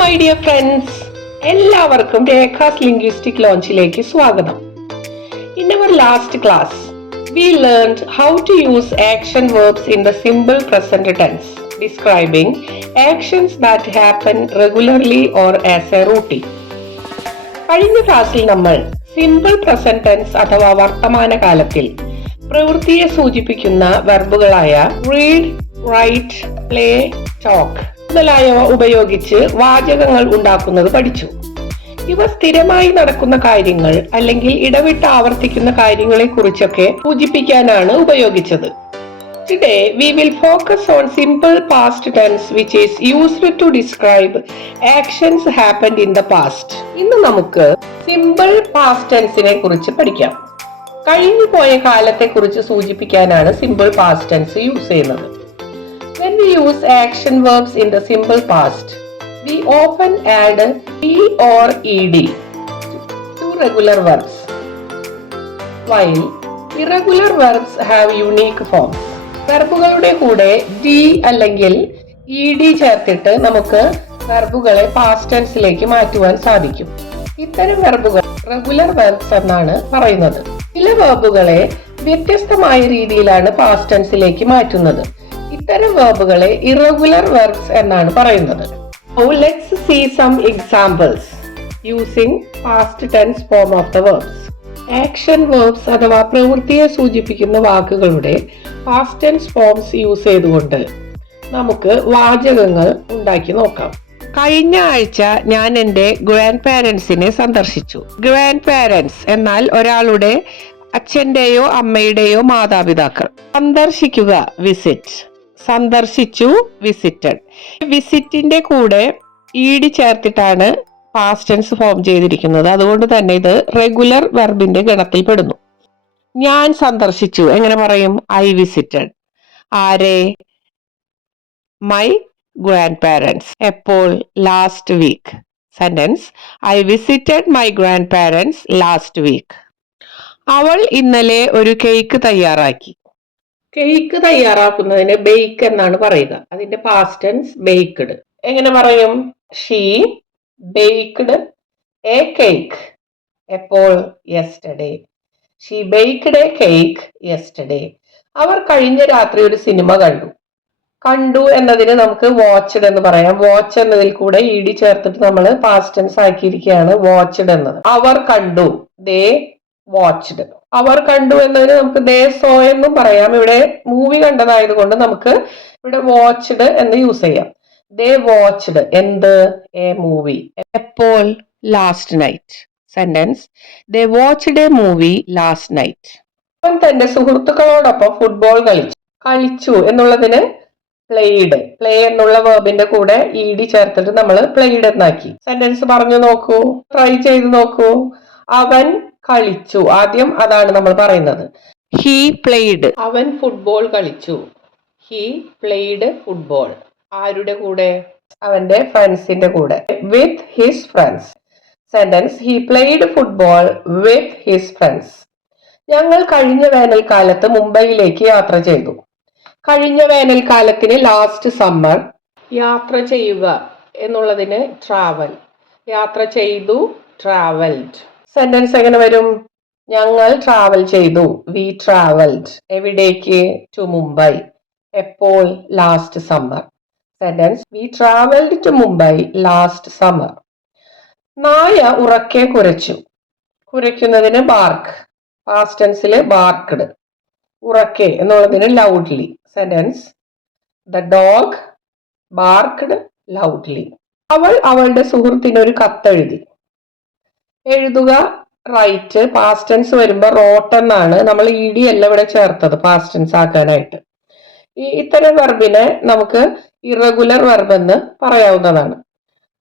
My dear friends, എല്ലാവർക്കും രേഖാസ് linguistic ലോഞ്ചിലേക്ക് സ്വാഗതം. In our last class, we learned how to use action verbs in the simple present tense, describing actions that happen regularly or as a routine. കഴിഞ്ഞ ക്ലാസ്സിൽ നമ്മൾ simple present tense അഥവാ വർത്തമാനകാലത്തിൽ പ്രവൃത്തിയെ സൂചിപ്പിക്കുന്ന വെർബുകളായ read, right, play, talk മുതലായവ ഉപയോഗിച്ച് വാചകങ്ങൾ ഉണ്ടാക്കുന്നത് പഠിച്ചു. ഇവ സ്ഥിരമായി നടക്കുന്ന കാര്യങ്ങൾ അല്ലെങ്കിൽ ഇടവിട്ട് ആവർത്തിക്കുന്ന കാര്യങ്ങളെ കുറിച്ചൊക്കെ സൂചിപ്പിക്കാനാണ് ഉപയോഗിച്ചത്. Today we will focus on simple past tense which is used to describe actions happened in the past. ഇന്ന് നമുക്ക് സിമ്പിൾ പാസ്റ്റ് ടെൻസിനെ കുറിച്ച് പഠിക്കാം. കഴിഞ്ഞു പോയ കാലത്തെ കുറിച്ച് സൂചിപ്പിക്കാനാണ് സിമ്പിൾ പാസ്റ്റ് ടെൻസ് യൂസ് ചെയ്യുന്നത്. When we use action verbs in the simple past, we often add e or ed to regular verbs, while irregular verbs have unique forms. വെർബുകളുടെ കൂടെ ഡി അല്ലെങ്കിൽ E D ചേർത്തിട്ട് നമുക്ക് വെർബുകളെ past ടെൻസിലേക്ക് മാറ്റുവാൻ സാധിക്കും. ഇത്തരം വെർബുകൾ regular verbs എന്നാണ് പറയുന്നത്. ചില വെർബുകളെ വ്യത്യസ്തമായ രീതിയിലാണ് പാസ്റ്റ് ടെൻസിലേക്ക് മാറ്റുന്നത്. ഇത്തരം വെർബുകളെ ഇറഗുലർ വെർബ്സ് എന്നാണ് പറയുന്നത്. Now let's see some examples using past tense form of the verbs. Action verbs അഥവാ പ്രവൃത്തിയെ സൂചിപ്പിക്കുന്ന വാക്കുകളുടെ പാസ്റ്റ് ടെൻസ് ഫോംസ് യൂസ് ചെയ്തുകൊണ്ട് നമുക്ക് വാചകങ്ങൾ ഉണ്ടാക്കി നോക്കാം. കഴിഞ്ഞ ആഴ്ച ഞാൻ എൻ്റെ ഗ്രാൻഡ് പാരൻസിനെ സന്ദർശിച്ചു. ഗ്രാൻഡ് പാരൻസ് എന്നാൽ ഒരാളുടെ അച്ഛൻ്റെയോ അമ്മയുടെയോ മാതാപിതാക്കൾ. സന്ദർശിക്കുക വിസിറ്റ്, സന്ദർശിച്ചു വിസിറ്റഡ്. വിസിറ്റിന്റെ കൂടെ ഈടി ചേർത്തിട്ടാണ് പാസ്റ്റ് ടെൻസ് ഫോം ചെയ്തിരിക്കുന്നത്. അതുകൊണ്ട് തന്നെ ഇത് റെഗുലർ വെർബിന്റെ ഗണത്തിൽ പെടുന്നു. ഞാൻ സന്ദർശിച്ചു എങ്ങനെ പറയും? I visited. ആരെ? My grandparents. എപ്പോൾ? Last week. Sentence I visited my grandparents last week. അവൾ ഇന്നലെ ഒരു കേക്ക് തയ്യാറാക്കി. കേക്ക് തയ്യാറാക്കുന്നതിന് ബേക്ക് എന്നാണ് പറയുക. അതിന്റെ പാസ്റ്റ് ടെൻസ് ബേക്ക്ഡ്. എങ്ങനെ പറയും? She baked a cake. എപ്പോൾ? Yesterday. She baked a cake yesterday. അവർ കഴിഞ്ഞ രാത്രി ഒരു സിനിമ കണ്ടു. കണ്ടു എന്നതിന് നമുക്ക് വാച്ച്ഡ് എന്ന് പറയാം. വാച്ച് എന്നതിൽ കൂടെ ഇ ഡി ചേർത്തിട്ട് നമ്മൾ പാസ്റ്റ് ടെൻസ് ആക്കിയിരിക്കുകയാണ് വാച്ച്ഡ് എന്നത്. അവർ കണ്ടു, ദേ വാച്ച്ഡ്. അവർ കണ്ടു എന്നതിന് നമുക്ക് ദേ സോ എന്നും പറയാം. ഇവിടെ മൂവി കണ്ടതായതുകൊണ്ട് നമുക്ക് ഇവിടെ വാച്ച്ഡ് എന്ന് യൂസ് ചെയ്യാം. ദേ വാച്ച്ഡ് എന്ത്? A movie. എപ്പോൾ? Last night. Sentence they watched a movie last night. അവൻ തന്റെ സുഹൃത്തുക്കളോടൊപ്പം ഫുട്ബോൾ കളിച്ചു. കളിച്ചു എന്നുള്ളതിന് പ്ലേഡ്, പ്ലേ എന്നുള്ള വേർബിന്റെ കൂടെ ഇ ഡി ചേർത്തിട്ട് നമ്മൾ പ്ലേഡ് എന്നാക്കി. സെന്റൻസ് പറഞ്ഞു നോക്കൂ, ട്രൈ ചെയ്ത് നോക്കൂ. അവൻ കളിച്ചു. ആദ്യം അതാണ് നമ്മൾ പറയുന്നത്. He played. അവൻ ഫുട്ബോൾ കളിച്ചു. He played football. ആരുടെ കൂടെ? അവന്റെ ഫ്രണ്ട്സിന്റെ കൂടെ. With his friends. Sentence he played football with his friends. ഞങ്ങൾ കഴിഞ്ഞ വേനൽക്കാലത്ത് മുംബൈയിലേക്ക് യാത്ര ചെയ്തു. കഴിഞ്ഞ വേനൽക്കാലത്തിന് ലാസ്റ്റ് സമ്മർ. യാത്ര ചെയ്യുക എന്നുള്ളതിന് ട്രാവൽ. യാത്ര ചെയ്തു ട്രാവൽഡ്. സെന്റൻസ് എങ്ങനെ വരും? ഞങ്ങൾ ട്രാവൽ ചെയ്തു. We travelled. എവിടേക്ക്? ടു മുംബൈ. എപ്പോൾ? Last summer. Sentence we travelled to Mumbai last summer. നായ ഉറക്കെ കുരച്ചു. കുരയ്ക്കുന്നതിന് ബാർക്ക്. Past ടെൻസിൽ barked. ഉറക്കെ എന്നുള്ളതിന് loudly. Sentence the dog barked loudly. അവൾ അവളുടെ സുഹൃത്തിന് ഒരു കത്തെഴുതി. എഴുതുക റൈറ്റ്. പാസ്റ്റ് ടെൻസ് വരുമ്പോൾ റോട്ട് എന്നാണ്. നമ്മൾ ഇ ഡി അല്ല ഇവിടെ ചേർത്തത് പാസ്റ്റ് ടെൻസ് ആക്കാനായിട്ട്. ഇത്തരം വെർബിനെ നമുക്ക് ഇറഗുലർ വെർബ് എന്ന് പറയാവുന്നതാണ്.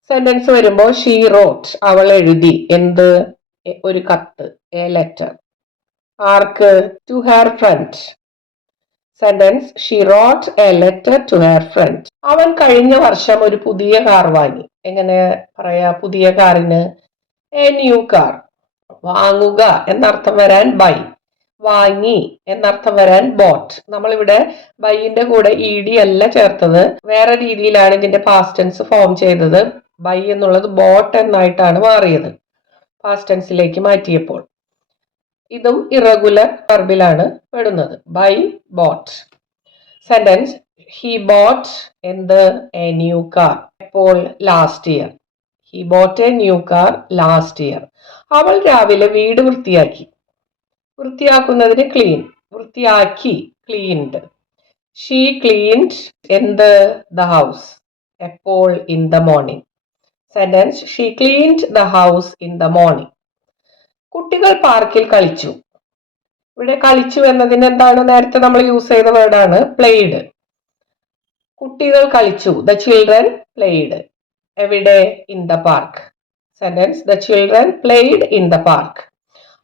സെന്റൻസ് വരുമ്പോൾ ഷീ റോട്ട്. അവൾ എഴുതി. എന്ത്? ഒരു കത്ത്. A letter. ആർക്ക്? To her friend. Sentence she wrote a letter to her friend. അവൻ കഴിഞ്ഞ വർഷം ഒരു പുതിയ കാർ വാങ്ങി. എങ്ങനെ പറയാ പുതിയ കാറിന്? A new car. വാങ്ങുക എന്നർത്ഥം വരാൻ ബൈ. വാങ്ങി എന്നർത്ഥം വരാൻ ബോട്ട്. നമ്മളിവിടെ ബൈന്റെ കൂടെ ഇ ഡി അല്ല ചേർത്തത്. വേറെ രീതിയിലാണ് ഇതിന്റെ പാസ്റ്റ് ടെൻസ് ഫോം ചെയ്തത്. ബൈ എന്നുള്ളത് ബോട്ട് എന്നായിട്ടാണ് മാറിയത് പാസ്റ്റ് ടെൻസിലേക്ക് മാറ്റിയപ്പോൾ. ഇതും ഇറഗുലർ വെർബിലാണ് പെടുന്നത്. Buy bought. Sentence he bought a new car. എപ്പോൾ? Last year. He bought a new car last year. അവൾ രാവിലെ വീട് വൃത്തിയാക്കി. വൃത്തിയാക്കുന്നതിന് ക്ലീൻ. വൃത്തിയാക്കി cleaned. She cleaned the house. എപ്പോൾ? In the morning. Sentence she cleaned the house in the morning. കുട്ടികൾ പാർക്കിൽ കളിച്ചു. ഇവിടെ കളിച്ചു എന്നതിന് എന്താണ്? നേരത്തെ നമ്മൾ യൂസ് ചെയ്ത വേർഡാണ് പ്ലേഡ്. കുട്ടികൾ കളിച്ചു. The children played. എവിടെ? In the park. Sentence the children played in the park.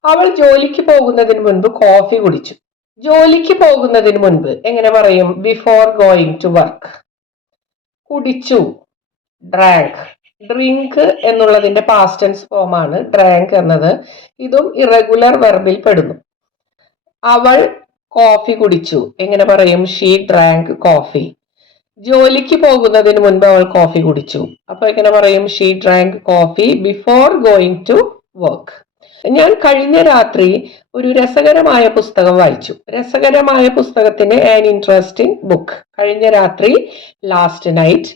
അവൾ ജോലിക്ക് പോകുന്നതിന് മുൻപ് കോഫി കുടിച്ചു. ജോലിക്ക് പോകുന്നതിന് മുൻപ് എങ്ങനെ പറയും? Before going to work. കുടിച്ചു. ഡ്രാങ്ക്. ഡ്രിങ്ക് എന്നുള്ളതിന്റെ പാസ്റ്റ് ടെൻസ് ഫോമാണ് ഡ്രാങ്ക് എന്നത്. ഇതും ഇറഗുലർ വെർബിൽ പെടുന്നു. അവൾ കോഫി കുടിച്ചു. എങ്ങനെ പറയും? She drank coffee. ജോലിക്ക് പോകുന്നതിന് മുൻപ് അവൾ കോഫി കുടിച്ചു. അപ്പൊ എങ്ങനെ പറയും? She drank coffee before going to work. ഞാൻ കഴിഞ്ഞ രാത്രി ഒരു രസകരമായ പുസ്തകം വായിച്ചു. രസകരമായ പുസ്തകത്തിന് ആൻ ഇൻട്രസ്റ്റിംഗ് ബുക്ക്. കഴിഞ്ഞ രാത്രി ലാസ്റ്റ് നൈറ്റ്.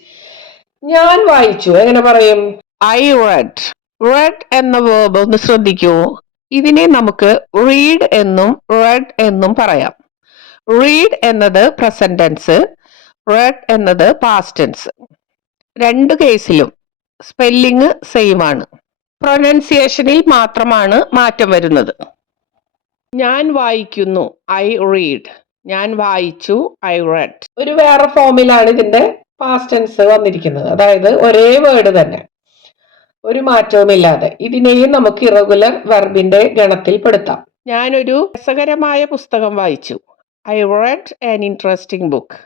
ഞാൻ വായിച്ചു. എങ്ങനെ പറയും? I read. റെഡ് എന്ന വേർബ് ഒന്ന് ശ്രദ്ധിക്കൂ. ഇതിനെ നമുക്ക് റീഡ് എന്നും റെഡ് എന്നും പറയാം. റീഡ് എന്നത് പ്രസന്റ് ടെൻസ്, റെഡ് എന്നത് പാസ്റ്റ് ടെൻസ്. രണ്ട് കേസിലും സ്പെല്ലിംഗ് സെയിം ആണ്. പ്രൊനൗൺസിയേഷനിൽ മാത്രമാണ് മാറ്റം വരുന്നത്. ഞാൻ വായിക്കുന്നു. I read. ഞാൻ വായിച്ചു. I read. ഒരു വേറെ ഫോമിലാണ് ഇതിന്റെ പാസ്റ്റ് ടെൻസ് വന്നിരിക്കുന്നത്. അതായത് ഒരേ വേർഡ് തന്നെ, ഒരു മാറ്റവുമില്ലാതെ. ഇതിനെയും നമുക്ക് ഇറഗുലർ വെർബിന്റെ ഗണത്തിൽ പെടുത്താം. ഞാനൊരു രസകരമായ പുസ്തകം വായിച്ചു. I read an interesting book.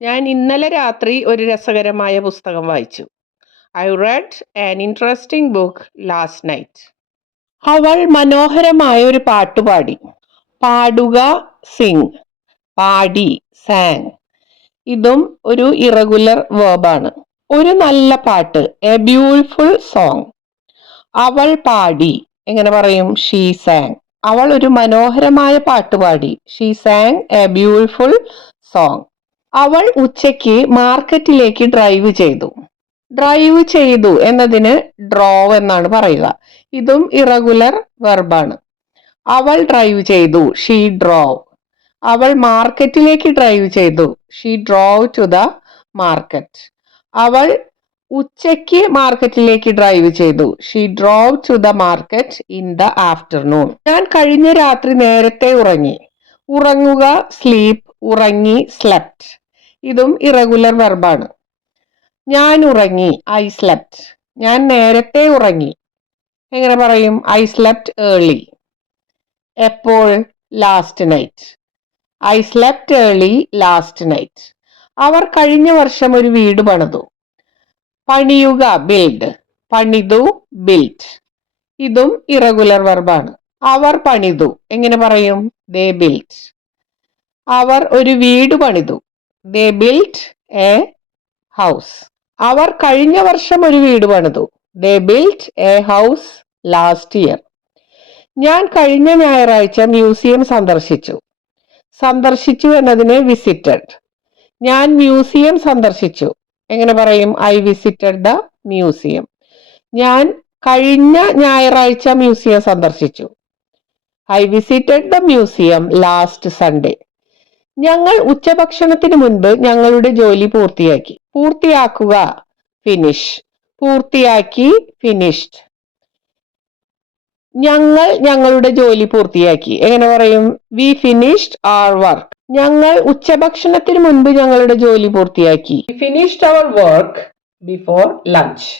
ഞാൻ ഇന്നലെ രാത്രി ഒരു രസകരമായ പുസ്തകം വായിച്ചു. I read an interesting book last night. അവൾ മനോഹരമായ ഒരു പാട്ട് പാടി. പാടുക സിംഗ്. പാടി സാങ്. ഇതും ഒരു ഇറഗുലർ വേർബാണ്. ഒരു നല്ല പാട്ട് എ ബ്യൂട്ടിഫുൾ സോങ്. അവൾ പാടി. എങ്ങനെ പറയും? She San. അവൾ ഒരു മനോഹരമായ പാട്ട് പാടി. She San A beautiful song. അവൾ ഉച്ചയ്ക്ക് മാർക്കറ്റിലേക്ക് ഡ്രൈവ് ചെയ്തു. ഡ്രൈവ് ചെയ്തു എന്നതിന് ഡ്രോവ് എന്നാണ് പറയുക. ഇതും ഇറഗുലർ വെർബാണ്. അവൾ ഡ്രൈവ് ചെയ്തു. She drove. അവൾ മാർക്കറ്റിലേക്ക് ഡ്രൈവ് ചെയ്തു. She drove to the market. അവൾ ഉച്ചയ്ക്ക് മാർക്കറ്റിലേക്ക് ഡ്രൈവ് ചെയ്തു. She drove to the market in the afternoon. ഞാൻ കഴിഞ്ഞ രാത്രി നേരത്തെ ഉറങ്ങി. ഉറങ്ങുക സ്ലീപ്പ്. ഉറങ്ങി സ്ലെപ്റ്റ്. ഇതും ഇറഗുലർ വെർബാണ്. ഞാൻ ഉറങ്ങി. I slept. ഞാൻ നേരത്തെ ഉറങ്ങി. എങ്ങനെ പറയും? I slept early. എപ്പോൾ? Last night. I slept early last night. അവർ കഴിഞ്ഞ വർഷം ഒരു വീട് പണിതു. പണിയുക ബിൽഡ്. പണിതു ബിൽറ്റ്. ഇതും ഇറഗുലർ വെർബാണ്. അവർ പണിതു. എങ്ങനെ പറയും? ദേ ബിൽറ്റ്. അവർ ഒരു വീട് പണിതു. They built a house. അവർ കഴിഞ്ഞ വർഷം ഒരു വീട് പണിതു. They built a house last year. ഞാൻ കഴിഞ്ഞ ഞായറാഴ്ച മ്യൂസിയം സന്ദർശിച്ചു. സന്ദർശിച്ചു എന്നതിനെ വിസിറ്റഡ്. ഞാൻ മ്യൂസിയം സന്ദർശിച്ചു. എങ്ങനെ പറയും? I visited the museum. ഞാൻ കഴിഞ്ഞ ഞായറാഴ്ച മ്യൂസിയം സന്ദർശിച്ചു. I visited the museum last Sunday. ഞങ്ങൾ ഉച്ചഭക്ഷണത്തിന് മുൻപ് ഞങ്ങളുടെ ജോലി പൂർത്തിയാക്കി. പൂർത്തിയാക്കുക ഫിനിഷ്. പൂർത്തിയാക്കി ഫിനിഷ്ഡ്. ഞങ്ങൾ ഞങ്ങളുടെ ജോലി പൂർത്തിയാക്കി. എങ്ങനെ പറയും? We finished our work. ഞങ്ങൾ ഉച്ചഭക്ഷണത്തിന് മുൻപ് ഞങ്ങളുടെ ജോലി പൂർത്തിയാക്കി. We finished our work before lunch.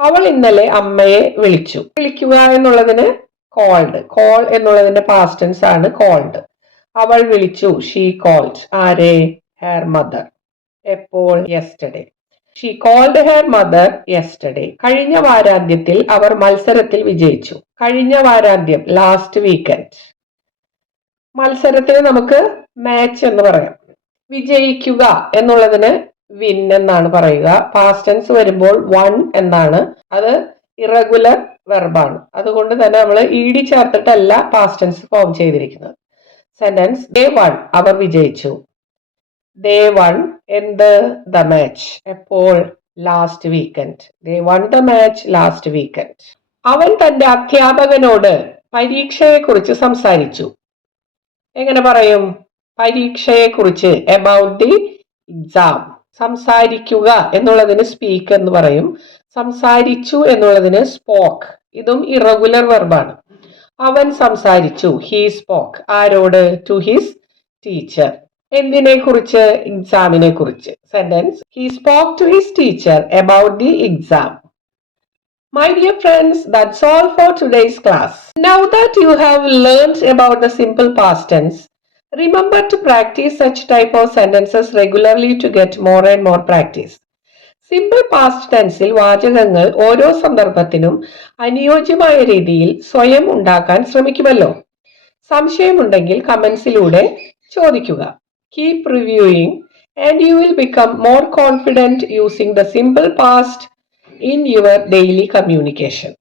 അവൾ ഇന്നലെ അമ്മയെ വിളിച്ചു. വിളിക്കുക എന്നുള്ളതിന് കോൾഡ്. കോൾ എന്നുള്ളതിന്റെ പാസ്റ്റ് ടെൻസ് ആണ് കോൾഡ്. അവൾ വിളിച്ചു. She called. ആരെ? Her mother. എപ്പോൾ? Yesterday. She called her mother yesterday. കഴിഞ്ഞ വാരാന്ത്യത്തിൽ അവർ മത്സരത്തിൽ വിജയിച്ചു. കഴിഞ്ഞ വാരാന്ത്യം ലാസ്റ്റ് വീക്കെൻഡ്. മത്സരത്തിന് നമുക്ക് മാച്ച് എന്ന് പറയാം. വിജയിക്കുക എന്നുള്ളതിന് വിൻ എന്നാണ് പറയുക. പാസ്റ്റ് ടെൻസ് വരുമ്പോൾ വൺ എന്നാണ്. അത് ഇറഗുലർ വെർബാണ്. അതുകൊണ്ട് തന്നെ നമ്മൾ ഇ ചേർത്തിട്ടല്ല പാസ്റ്റ് ടെൻസ് ഫോം ചെയ്തിരിക്കുന്നത്. സെന്റൻസ് ഡേ വൺ, അവർ വിജയിച്ചു. ഡേ വൺ എന്ത്? The match. എപ്പോൾ? Last weekend. They won the match last weekend. അവൻ തന്റെ അധ്യാപകനോട് പരീക്ഷയെക്കുറിച്ച് സംസാരിച്ചു. എങ്ങനെ പറയും? പരീക്ഷയെക്കുറിച്ച്, അബൌട്ട് ദി എക്സാം. സംസാരിക്കുക എന്നുള്ളതിന് സ്പീക്ക് എന്ന് പറയും. സംസാരിച്ചു എന്നുള്ളതിന് സ്പോക്ക്. ഇതും ഇറഗുലർ വെർബാണ്. അവൻ സംസാരിച്ചു. He spoke. ആരോട്? To his teacher. എന്തിനെ കുറിച്ച്? എക്സാമിനെ കുറിച്ച്. Sentence he spoke to his teacher about the exam. My dear friends, that's all for today's class. Now that you have learned about the simple past tense, remember to practice such type of sentences regularly to get more and more practice. Simple past ടെൻസിൽ വാചകങ്ങൾ ഓരോ സന്ദർഭത്തിനും അനുയോജ്യമായ രീതിയിൽ സ്വയം ഉണ്ടാക്കാൻ ശ്രമിക്കുമല്ലോ. സംശയമുണ്ടെങ്കിൽ കമന്റ്സിലൂടെ ചോദിക്കുക. Keep reviewing and you will become more confident using the simple past in your daily communication.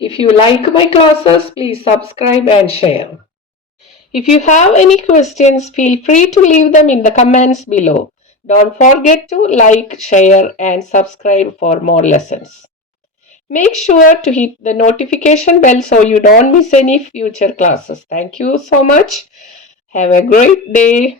If you like my classes, please subscribe and share. If you have any questions, feel free to leave them in the comments below. Don't forget to like, share and subscribe for more lessons. Make sure to hit the notification bell so you don't miss any future classes. Thank you so much. Have a great day.